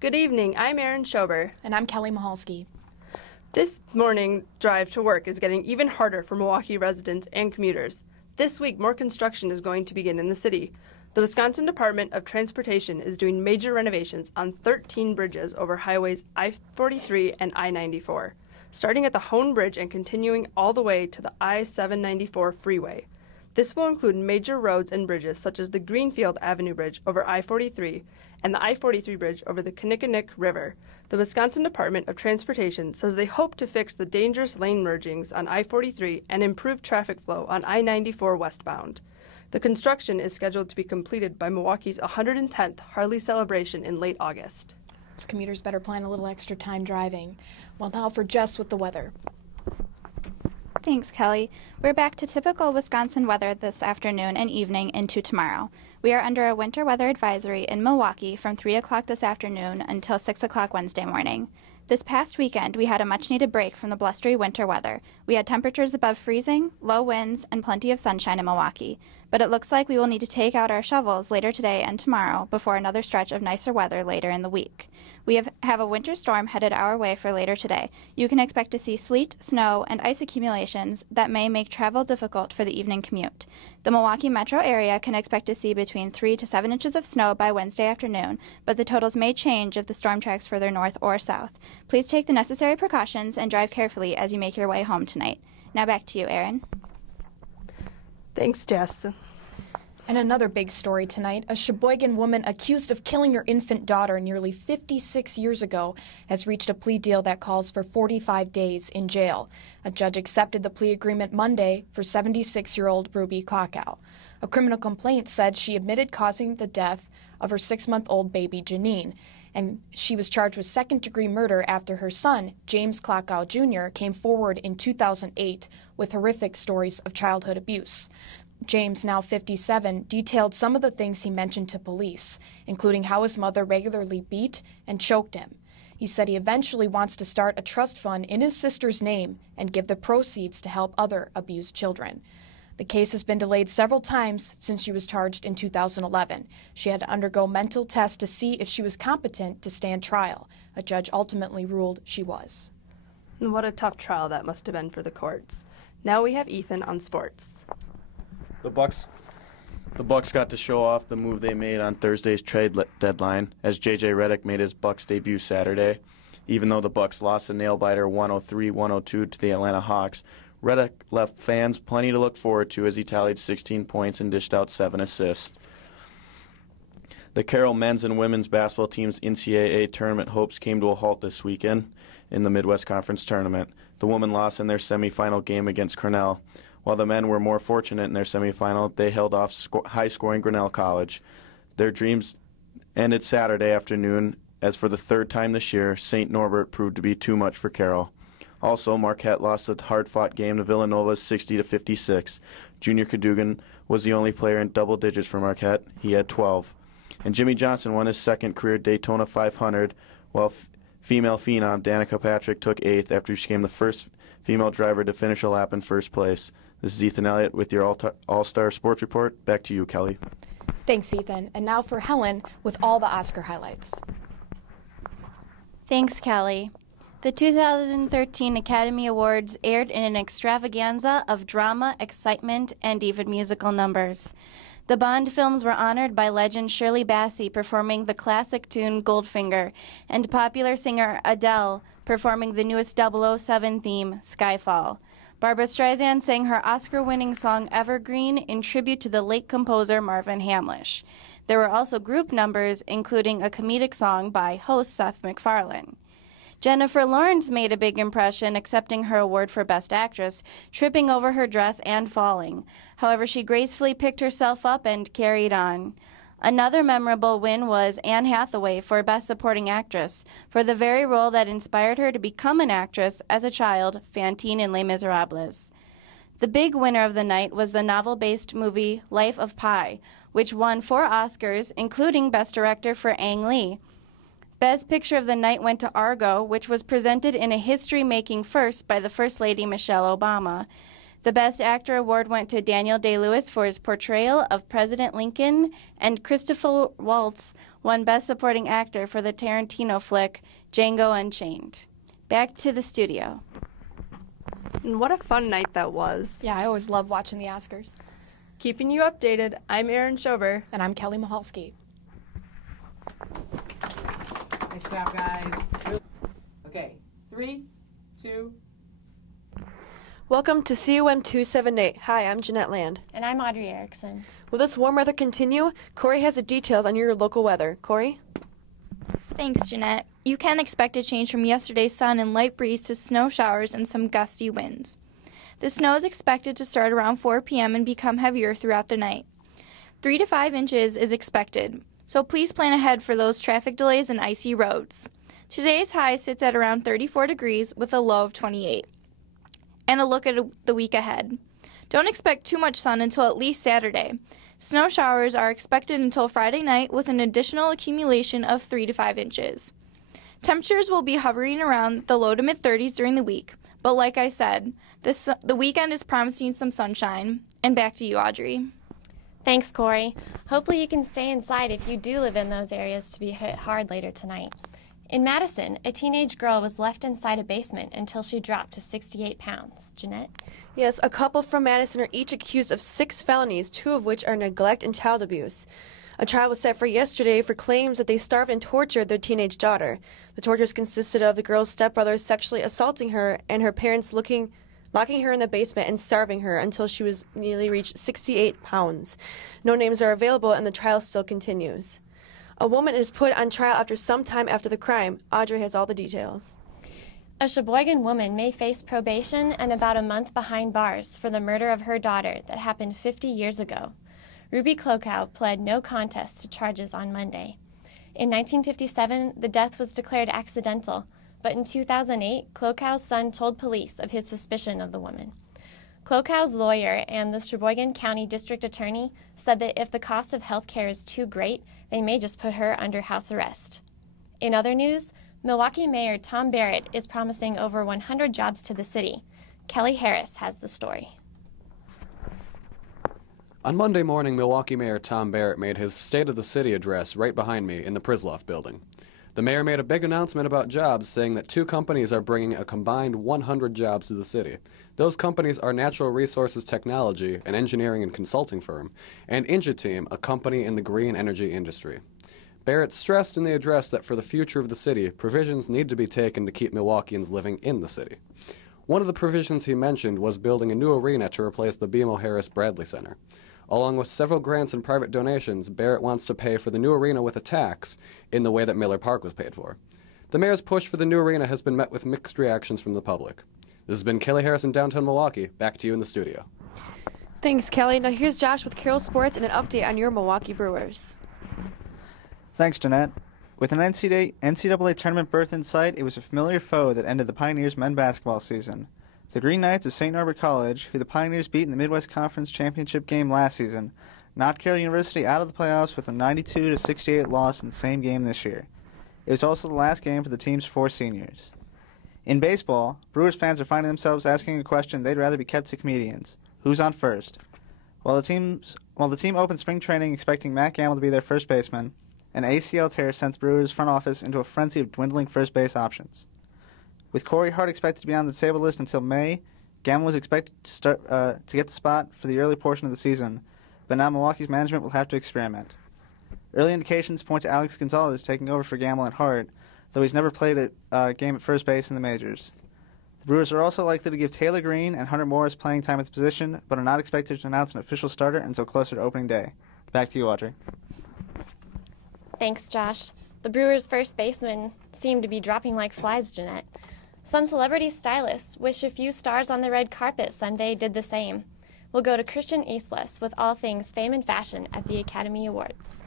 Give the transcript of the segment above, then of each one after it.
Good evening, I'm Erin Schober. And I'm Kelly Mahalski. This morning drive to work is getting even harder for Milwaukee residents and commuters. This week, more construction is going to begin in the city. The Wisconsin Department of Transportation is doing major renovations on 13 bridges over highways I-43 and I-94, starting at the Hone Bridge and continuing all the way to the I-794 freeway. This will include major roads and bridges such as the Greenfield Avenue Bridge over I-43 and the I-43 bridge over the Kinnickinnick River. The Wisconsin Department of Transportation says they hope to fix the dangerous lane mergings on I-43 and improve traffic flow on I-94 westbound. The construction is scheduled to be completed by Milwaukee's 110th Harley celebration in late August. So commuters better plan a little extra time driving. Well, now for Jess with the weather. Thanks, Kelly. We're back to typical Wisconsin weather this afternoon and evening into tomorrow. We are under a winter weather advisory in Milwaukee from 3 o'clock this afternoon until 6 o'clock Wednesday morning. This past weekend, we had a much-needed break from the blustery winter weather. We had temperatures above freezing, low winds, and plenty of sunshine in Milwaukee. But it looks like we will need to take out our shovels later today and tomorrow before another stretch of nicer weather later in the week. We have a winter storm headed our way for later today. You can expect to see sleet, snow, and ice accumulations that may make travel difficult for the evening commute. The Milwaukee metro area can expect to see between 3 to 7 inches of snow by Wednesday afternoon, but the totals may change if the storm tracks further north or south. Please take the necessary precautions and drive carefully as you make your way home tonight. Now back to you, Erin. Thanks, Jess. And another big story tonight, a Sheboygan woman accused of killing her infant daughter nearly 56 years ago has reached a plea deal that calls for 45 days in jail. A judge accepted the plea agreement Monday for 76-year-old Ruby Klockow. A criminal complaint said she admitted causing the death of her 6-month-old baby Janine, and she was charged with second-degree murder after her son, James Klockow Jr., came forward in 2008 with horrific stories of childhood abuse. James, now 57, detailed some of the things he mentioned to police, including how his mother regularly beat and choked him. He said he eventually wants to start a trust fund in his sister's name and give the proceeds to help other abused children. The case has been delayed several times since she was charged in 2011. She had to undergo mental tests to see if she was competent to stand trial. A judge ultimately ruled she was. What a tough trial that must have been for the courts. Now we have Ethan on sports. The Bucks got to show off the move they made on Thursday's trade deadline as J.J. Redick made his Bucks debut Saturday. Even though the Bucks lost a nail-biter 103-102 to the Atlanta Hawks, Redick left fans plenty to look forward to as he tallied 16 points and dished out 7 assists. The Carroll men's and women's basketball team's NCAA tournament hopes came to a halt this weekend in the Midwest Conference tournament. The women lost in their semifinal game against Cornell. While the men were more fortunate in their semifinal, they held off high-scoring Grinnell College. Their dreams ended Saturday afternoon, as for the third time this year, St. Norbert proved to be too much for Carroll. Also, Marquette lost a hard-fought game to Villanova's 60-56. Junior Cadogan was the only player in double digits for Marquette. He had 12. And Jimmy Johnson won his second career Daytona 500, while female phenom Danica Patrick took 8th after she became the first female driver to finish a lap in first place. This is Ethan Elliott with your All-Star Sports Report. Back to you, Kelly. Thanks, Ethan. And now for Helen with all the Oscar highlights. Thanks, Kelly. The 2013 Academy Awards aired in an extravaganza of drama, excitement, and even musical numbers. The Bond films were honored by legend Shirley Bassey performing the classic tune Goldfinger, and popular singer Adele performing the newest 007 theme, Skyfall. Barbra Streisand sang her Oscar-winning song Evergreen in tribute to the late composer Marvin Hamlish. There were also group numbers, including a comedic song by host Seth MacFarlane. Jennifer Lawrence made a big impression, accepting her award for Best Actress, tripping over her dress and falling. However, she gracefully picked herself up and carried on. Another memorable win was Anne Hathaway for Best Supporting Actress, for the very role that inspired her to become an actress as a child, Fantine in Les Miserables. The big winner of the night was the novel-based movie Life of Pi, which won 4 Oscars, including Best Director for Ang Lee. Best Picture of the night went to Argo, which was presented in a history-making first by the First Lady Michelle Obama. The Best Actor award went to Daniel Day-Lewis for his portrayal of President Lincoln, and Christopher Waltz won Best Supporting Actor for the Tarantino flick Django Unchained. Back to the studio. And what a fun night that was. Yeah, I always love watching the Oscars. Keeping you updated, I'm Erin Schover. And I'm Kelly Mahalski. Nice job, guys. Okay, 3, 2. Welcome to COM 278. Hi, I'm Jeanette Land. And I'm Audrey Erickson. Will this warm weather continue? Corey has the details on your local weather. Corey? Thanks, Jeanette. You can expect a change from yesterday's sun and light breeze to snow showers and some gusty winds. The snow is expected to start around 4 p.m. and become heavier throughout the night. 3 to 5 inches is expected, so please plan ahead for those traffic delays and icy roads. Today's high sits at around 34 degrees with a low of 28. And a look at the week ahead. Don't expect too much sun until at least Saturday. Snow showers are expected until Friday night with an additional accumulation of 3 to 5 inches. Temperatures will be hovering around the low to mid-30s during the week, but like I said, the weekend is promising some sunshine. And back to you, Audrey. Thanks, Corey. Hopefully you can stay inside if you do live in those areas to be hit hard later tonight. In Madison, a teenage girl was left inside a basement until she dropped to 68 pounds. Jeanette? Yes, a couple from Madison are each accused of 6 felonies, 2 of which are neglect and child abuse. A trial was set for yesterday for claims that they starved and tortured their teenage daughter. The tortures consisted of the girl's stepbrother sexually assaulting her and her parents locking her in the basement and starving her until she was nearly reached 68 pounds. No names are available and the trial still continues. A woman is put on trial after some time after the crime. Audrey has all the details. A Sheboygan woman may face probation and about a month behind bars for the murder of her daughter that happened 50 years ago. Ruby Klokow pled no contest to charges on Monday. In 1957, the death was declared accidental, but in 2008, Klokow's son told police of his suspicion of the woman. Klokow's lawyer and the Sheboygan County District Attorney said that if the cost of health care is too great, they may just put her under house arrest. In other news, Milwaukee Mayor Tom Barrett is promising over 100 jobs to the city. Kelly Harris has the story. On Monday morning, Milwaukee Mayor Tom Barrett made his State of the City address right behind me in the Prisloff building. The mayor made a big announcement about jobs, saying that 2 companies are bringing a combined 100 jobs to the city. Those companies are Natural Resources Technology, an engineering and consulting firm, and Ingeteam, a company in the green energy industry. Barrett stressed in the address that for the future of the city, provisions need to be taken to keep Milwaukeeans living in the city. One of the provisions he mentioned was building a new arena to replace the BMO Harris Bradley Center. Along with several grants and private donations, Barrett wants to pay for the new arena with a tax in the way that Miller Park was paid for. The mayor's push for the new arena has been met with mixed reactions from the public. This has been Kelly Harris in downtown Milwaukee. Back to you in the studio. Thanks, Kelly. Now here's Josh with Carroll Sports and an update on your Milwaukee Brewers. Thanks, Jeanette. With an NCAA tournament berth in sight, it was a familiar foe that ended the Pioneers' men's basketball season. The Green Knights of St. Norbert College, who the Pioneers beat in the Midwest Conference Championship game last season, knocked Carroll University out of the playoffs with a 92-68 loss in the same game this year. It was also the last game for the team's 4 seniors. In baseball, Brewers fans are finding themselves asking a question they'd rather be kept to comedians. Who's on first? While the team opened spring training expecting Matt Gamble to be their first baseman, an ACL tear sent the Brewers front office into a frenzy of dwindling first base options. With Corey Hart expected to be on the disabled list until May, Gamble was expected to get the spot for the early portion of the season, but now Milwaukee's management will have to experiment. Early indications point to Alex Gonzalez taking over for Gamble and Hart, though he's never played a game at first base in the majors. The Brewers are also likely to give Taylor Green and Hunter Morris playing time at the position, but are not expected to announce an official starter until closer to opening day. Back to you, Audrey. Thanks, Josh. The Brewers' first basemen seem to be dropping like flies, Jeanette. Some celebrity stylists wish a few stars on the red carpet Sunday did the same. We'll go to Christian Eastless with all things fame and fashion at the Academy Awards.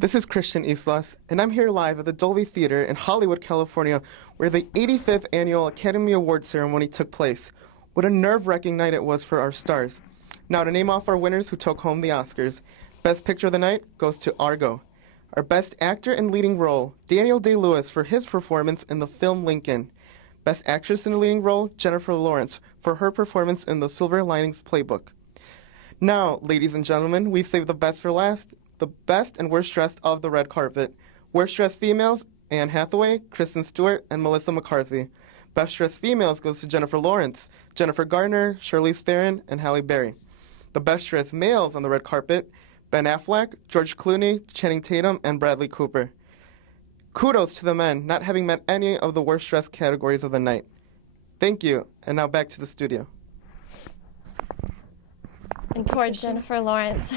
This is Christian Eastless, and I'm here live at the Dolby Theater in Hollywood, California, where the 85th Annual Academy Awards ceremony took place. What a nerve-wracking night it was for our stars. Now to name off our winners who took home the Oscars. Best Picture of the Night goes to Argo. Our Best Actor in Leading Role, Daniel Day-Lewis for his performance in the film Lincoln. Best Actress in a Leading Role, Jennifer Lawrence for her performance in The Silver Linings Playbook. Now, ladies and gentlemen, we've saved the best for last. the best and worst dressed of the red carpet. Worst dressed females, Anne Hathaway, Kristen Stewart, and Melissa McCarthy. Best dressed females goes to Jennifer Lawrence, Jennifer Garner, Charlize Theron, and Halle Berry. The best dressed males on the red carpet, Ben Affleck, George Clooney, Channing Tatum, and Bradley Cooper. Kudos to the men not having met any of the worst dressed categories of the night. Thank you, and now back to the studio. And poor Jennifer Lawrence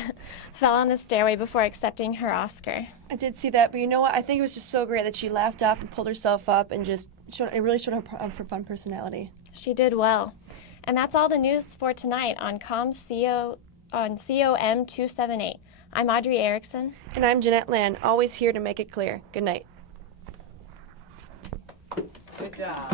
fell on the stairway before accepting her Oscar. I did see that, but you know what? I think it was just so great that she laughed off and pulled herself up and just it really showed her fun personality. She did well. And that's all the news for tonight on COM 278. I'm Audrey Erickson. And I'm Jeanette Land, always here to make it clear. Good night. Good job.